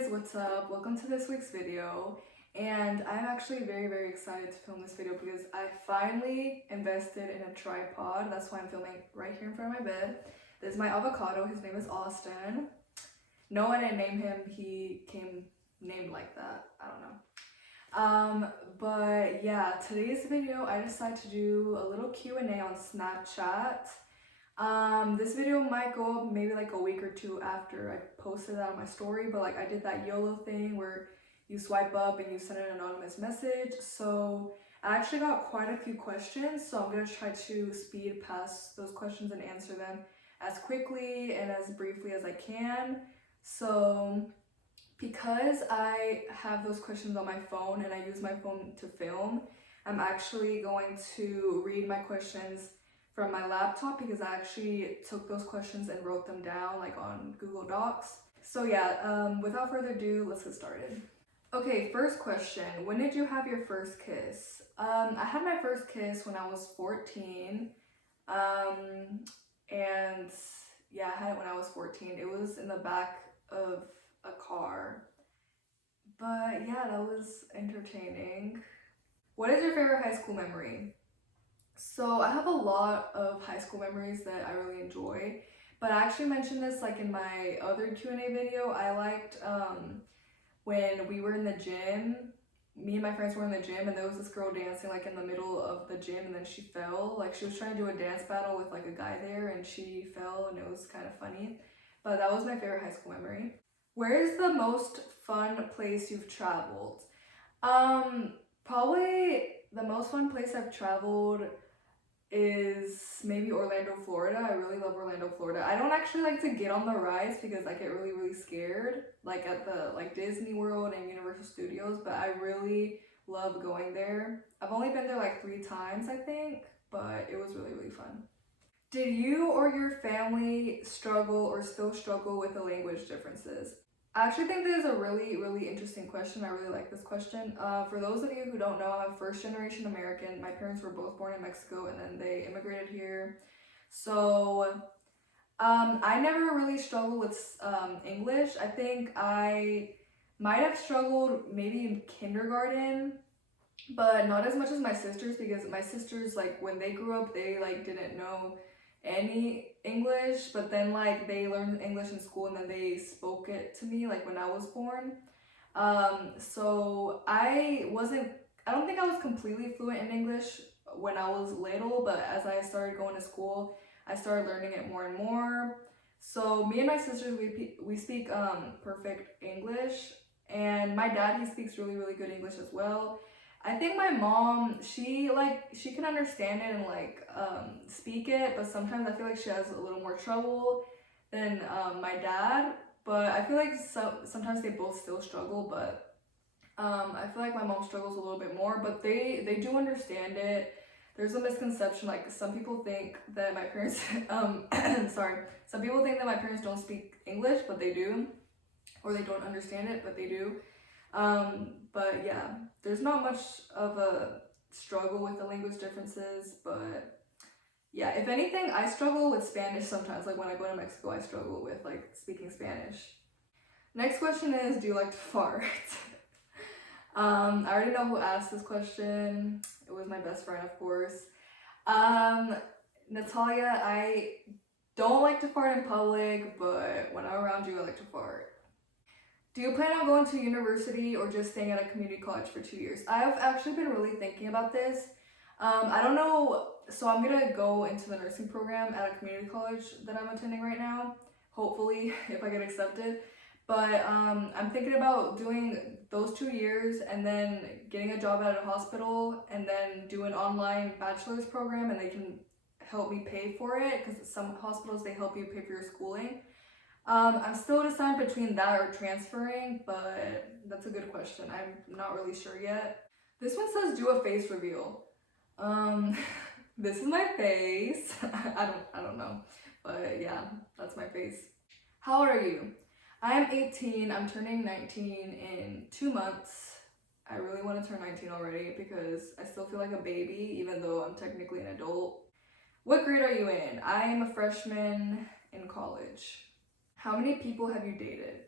guys, what's up? Welcome to this week's video. And I'm actually very excited to film this video because I finally invested in a tripod. That's why I'm filming right here in front of my bed. This is my avocado. His name is Austin. No one didn't name him. He came named like that. I don't know. But yeah, today's video I decided to do a little Q&A on Snapchat. This video might go up maybe like a week or two after I posted that on my story, but like I did that YOLO thing where you swipe up and you send an anonymous message. So I actually got quite a few questions, so I'm gonna try to speed past those questions and answer them as quickly and as briefly as I can. So because I have those questions on my phone and I use my phone to film, I'm actually going to read my questions from my laptop because I actually took those questions and wrote them down like on Google Docs. So yeah, without further ado, let's get started. Okay, first question. When did you have your first kiss? I had my first kiss when I was 14. And yeah, I had it when I was 14. It was in the back of a car. But yeah, that was entertaining. What is your favorite high school memory? So I have a lot of high school memories that I really enjoy, but I actually mentioned this like in my other Q&A video. I liked when we were in the gym, me and my friends were in the gym and there was this girl dancing like in the middle of the gym and then she fell. Like she was trying to do a dance battle with like a guy there and she fell and it was kind of funny. But that was my favorite high school memory. Where is the most fun place you've traveled? Probably the most fun place I've traveled is maybe Orlando, Florida. I really love Orlando, Florida. I don't actually like to get on the rides because I get really scared, like at the like Disney World and Universal Studios, but I really love going there. I've only been there like 3 times, I think, but it was really fun. Did you or your family struggle or still struggle with the language differences? I actually think this is a really interesting question. I really like this question. For those of you who don't know, I'm a first generation American. My parents were both born in Mexico and then they immigrated here. So I never really struggled with English. I think I might have struggled maybe in kindergarten, but not as much as my sisters because my sisters, like when they grew up, they like didn't know any English, but then like they learned English in school and then they spoke it to me like when I was born. So I don't think I was completely fluent in English when I was little, but as I started going to school, I started learning it more and more. So me and my sisters, we speak perfect English, and my dad, he speaks really good English as well. I think my mom, she can understand it and like speak it, but sometimes I feel like she has a little more trouble than my dad. But I feel like sometimes they both still struggle, but I feel like my mom struggles a little bit more, but they do understand it. There's a misconception, like some people think that my parents sorry, some people think that my parents don't speak English, but they do, or they don't understand it, but they do. But yeah, there's not much of a struggle with the language differences, but yeah, if anything, I struggle with Spanish sometimes. Like when I go to Mexico, I struggle with like speaking Spanish. Next question is, do you like to fart? I already know who asked this question. It was my best friend, of course. Natalia, I don't like to fart in public, but when I'm around you, I like to fart. Do you plan on going to university or just staying at a community college for 2 years? I've actually been really thinking about this. I don't know, so I'm gonna go into the nursing program at a community college that I'm attending right now, hopefully, if I get accepted. But I'm thinking about doing those 2 years and then getting a job at a hospital and then do an online bachelor's program and they can help me pay for it because some hospitals, they help you pay for your schooling. I'm still deciding between that or transferring, but that's a good question. I'm not really sure yet. This one says do a face reveal. This is my face. I don't know, but yeah, that's my face. How old are you? I am 18. I'm turning 19 in 2 months. I really want to turn 19 already because I still feel like a baby, even though I'm technically an adult. What grade are you in? I am a freshman in college. How many people have you dated?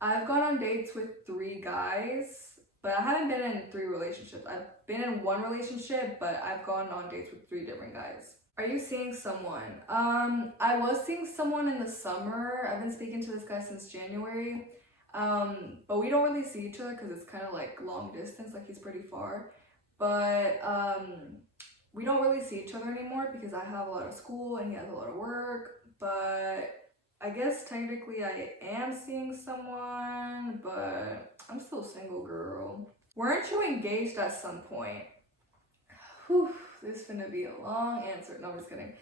I've gone on dates with 3 guys, but I haven't been in 3 relationships. I've been in 1 relationship, but I've gone on dates with 3 different guys. Are you seeing someone? I was seeing someone in the summer. I've been speaking to this guy since January. But we don't really see each other because it's kind of like long distance, like he's pretty far. But we don't really see each other anymore because I have a lot of school and he has a lot of work. But I guess technically I am seeing someone, but I'm still single, girl. Weren't you engaged at some point? Whew, this is gonna be a long answer. No, I'm just kidding.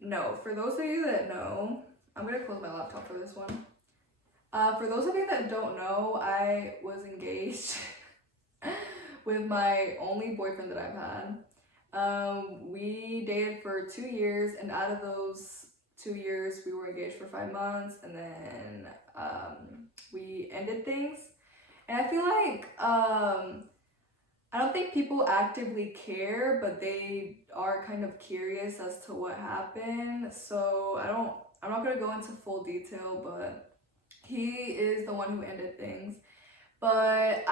No, for those of you that know, I'm gonna close my laptop for this one. For those of you that don't know, I was engaged with my only boyfriend that I've had. We dated for 2 years, and out of those 2 years, we were engaged for 5 months, and then we ended things. And I feel like I don't think people actively care, but they are kind of curious as to what happened. So I'm not gonna go into full detail, but he is the one who ended things. But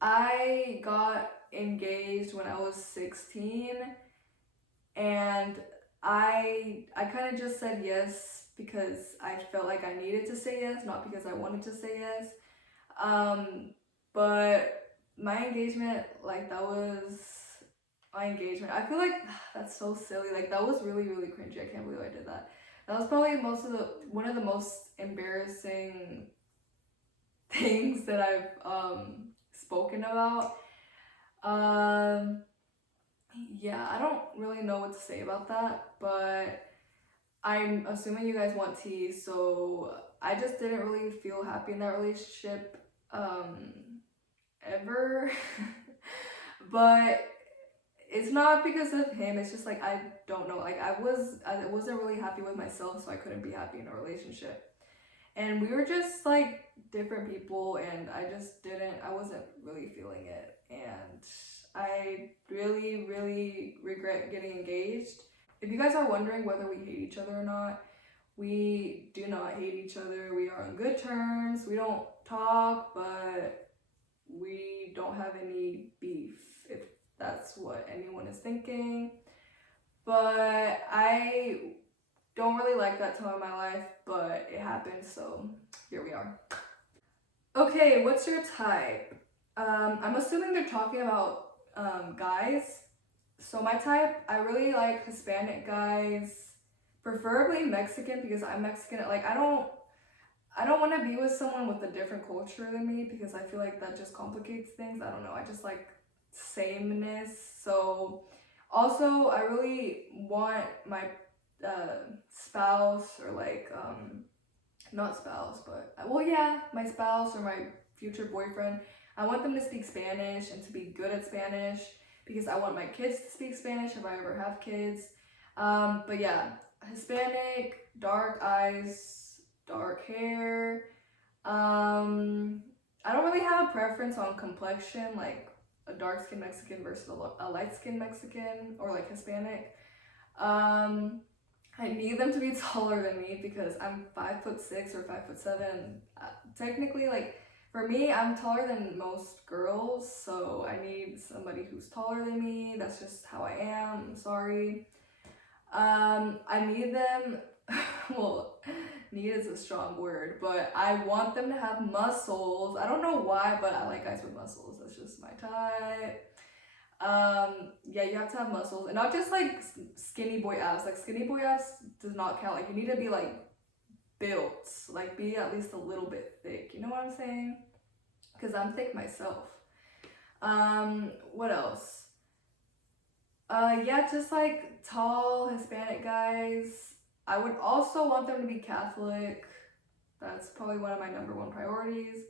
I got engaged when I was 16, and I kind of just said yes because I felt like I needed to say yes, not because I wanted to say yes. But my engagement, like that was my engagement. I feel like that's so silly. Like that was really, really cringy. I can't believe I did that. That was probably one of the most embarrassing things that I've spoken about. Yeah, I don't really know what to say about that, but I'm assuming you guys want tea, so I just didn't really feel happy in that relationship ever. But it's not because of him, it's just like I don't know, like I wasn't really happy with myself, so I couldn't be happy in a relationship. And we were just like different people, and I wasn't really feeling it. And I really, really regret getting engaged. If you guys are wondering whether we hate each other or not, we do not hate each other. We are on good terms. We don't talk, but we don't have any beef, if that's what anyone is thinking. But I don't really like that time of my life, but it happened, so here we are. Okay, what's your type? I'm assuming they're talking about guys. So my type, I really like Hispanic guys, preferably Mexican because I'm Mexican. Like I don't want to be with someone with a different culture than me because I feel like that just complicates things. I don't know. I just like sameness. So also I really want my spouse, or like not spouse, but well, yeah, my spouse or my future boyfriend, I want them to speak Spanish and to be good at Spanish because I want my kids to speak Spanish if I ever have kids. But yeah, Hispanic, dark eyes, dark hair. I don't really have a preference on complexion, like a dark skinned Mexican versus a light skinned Mexican or like Hispanic. I need them to be taller than me because I'm 5'6" or 5'7". Technically, like for me, I'm taller than most girls, so I need somebody who's taller than me. That's just how I am. I'm sorry. I need them. Well, need is a strong word, but I want them to have muscles. I don't know why, but I like guys with muscles. That's just my type. Yeah, you have to have muscles, and not just like skinny boy abs. Like skinny boy abs does not count. Like you need to be like built, like be at least a little bit thick. You know what I'm saying? Because I'm thick myself. What else? Yeah, just like tall Hispanic guys. I would also want them to be Catholic. That's probably one of my number one priorities.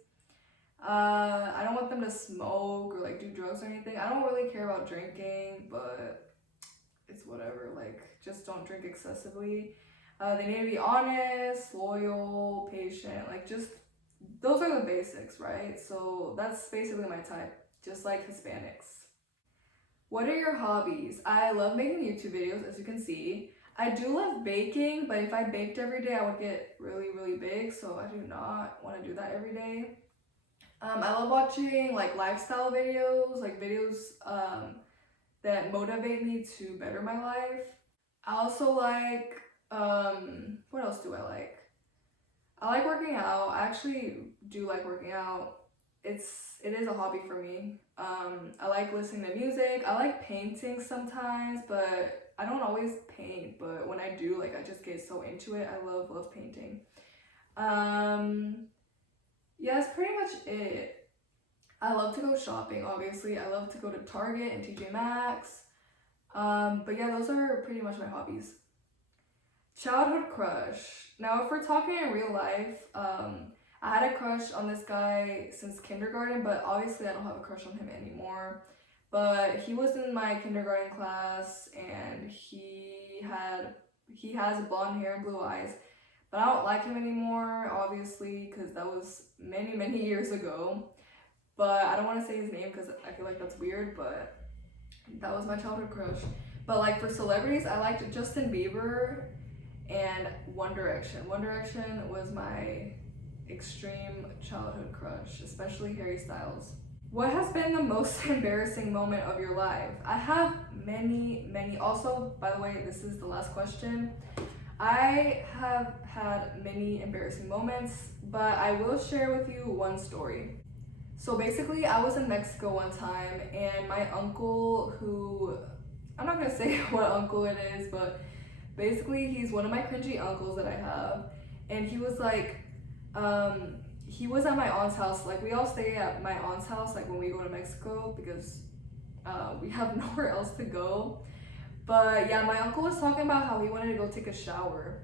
I don't want them to smoke or like do drugs or anything. I don't really care about drinking, but it's whatever. Like, just don't drink excessively. They need to be honest, loyal, patient. Like, just those are the basics, right? So that's basically my type, just like Hispanics. What are your hobbies? I love making YouTube videos, as you can see. I do love baking, but if I baked every day, I would get really big, so I do not want to do that every day. I love watching like lifestyle videos, like videos that motivate me to better my life. I also like, what else do I like? I like working out. I actually do like working out. It is a hobby for me. I like listening to music. I like painting sometimes, but I don't always paint. But when I do, like I just get so into it. I love painting. Um, yeah, that's pretty much it. I love to go shopping. Obviously, I love to go to Target and TJ Maxx. But yeah, those are pretty much my hobbies. Childhood crush. Now, if we're talking in real life, I had a crush on this guy since kindergarten, but obviously I don't have a crush on him anymore. But he was in my kindergarten class, and he has blonde hair and blue eyes. But I don't like him anymore, obviously, because that was many years ago. But I don't want to say his name because I feel like that's weird, but that was my childhood crush. But like for celebrities, I liked Justin Bieber and One Direction. One Direction was my extreme childhood crush, especially Harry Styles. What has been the most embarrassing moment of your life? I have many. Also, by the way, this is the last question. I have had many embarrassing moments, but I will share with you one story. So basically, I was in Mexico one time, and my uncle, who I'm not gonna say what uncle it is, but basically, he's one of my cringy uncles that I have, and he was at my aunt's house. Like we all stay at my aunt's house, like when we go to Mexico because we have nowhere else to go. But yeah, my uncle was talking about how he wanted to go take a shower,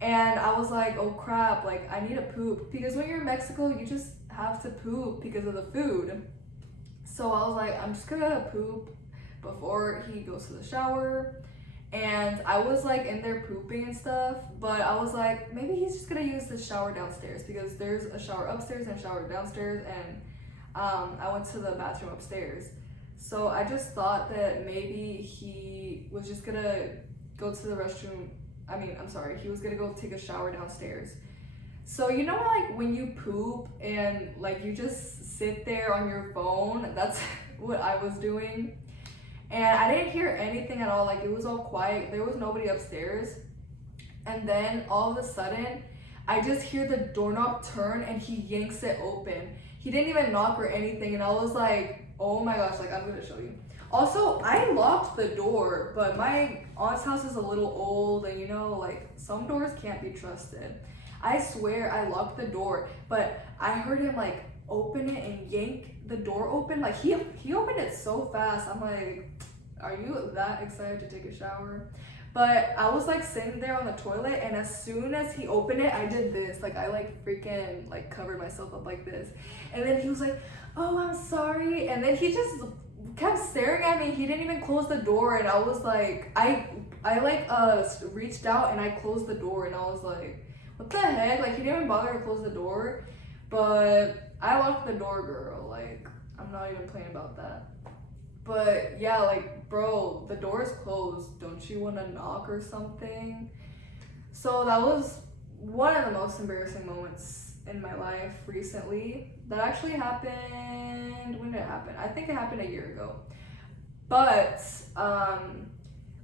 and I was like, oh crap, like I need to poop because when you're in Mexico, you just have to poop because of the food. So I was like, I'm just gonna poop before he goes to the shower. And I was like in there pooping and stuff, but I was like, maybe he's just gonna use the shower downstairs because there's a shower upstairs and a shower downstairs, and I went to the bathroom upstairs. So I just thought that maybe he was just gonna go to the restroom. I'm sorry, he was gonna go take a shower downstairs. So you know like when you poop and like you just sit there on your phone, that's what I was doing. And I didn't hear anything at all, like it was all quiet, there was nobody upstairs. And then all of a sudden, I just hear the doorknob turn and he yanks it open. He didn't even knock or anything, and I was like, oh my gosh, like I'm gonna show you. Also, I locked the door, but my aunt's house is a little old, and you know, like some doors can't be trusted. I swear I locked the door, but I heard him like open it and yank the door open. Like he opened it so fast. I'm like, are you that excited to take a shower? But I was like sitting there on the toilet, and as soon as he opened it, I did this. Like I like freaking like covered myself up like this. And then he was like, oh, I'm sorry. And then he just kept staring at me. He didn't even close the door, and I was like, I reached out and I closed the door, and I was like, what the heck? Like he didn't even bother to close the door. But I locked the door, girl. Like I'm not even playing about that. But yeah, like bro, the door is closed. Don't you want to knock or something? So that was one of the most embarrassing moments in my life recently. That actually happened. When did it happen? I think it happened a year ago. But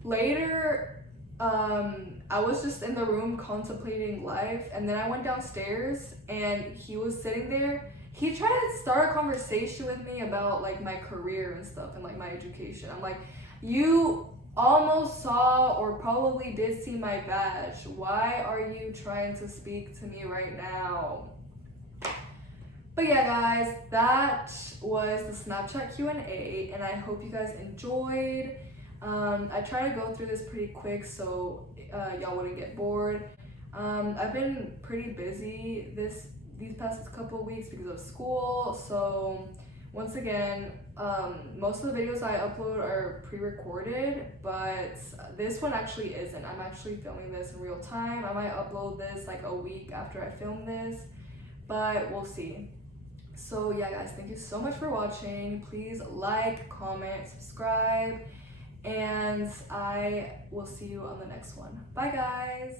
later, I was just in the room contemplating life, and then I went downstairs, and he was sitting there. He tried to start a conversation with me about like my career and stuff and like my education. I'm like, you almost saw or probably did see my badge. Why are you trying to speak to me right now? But yeah, guys, that was the Snapchat Q&A, and I hope you guys enjoyed. I try to go through this pretty quick so y'all wouldn't get bored. I've been pretty busy these past couple of weeks because of school, so once again, most of the videos I upload are pre-recorded, but this one actually isn't. I'm actually filming this in real time. I might upload this like a week after I film this, but we'll see. So yeah, guys, thank you so much for watching. Please like, comment, subscribe, and I will see you on the next one. Bye guys!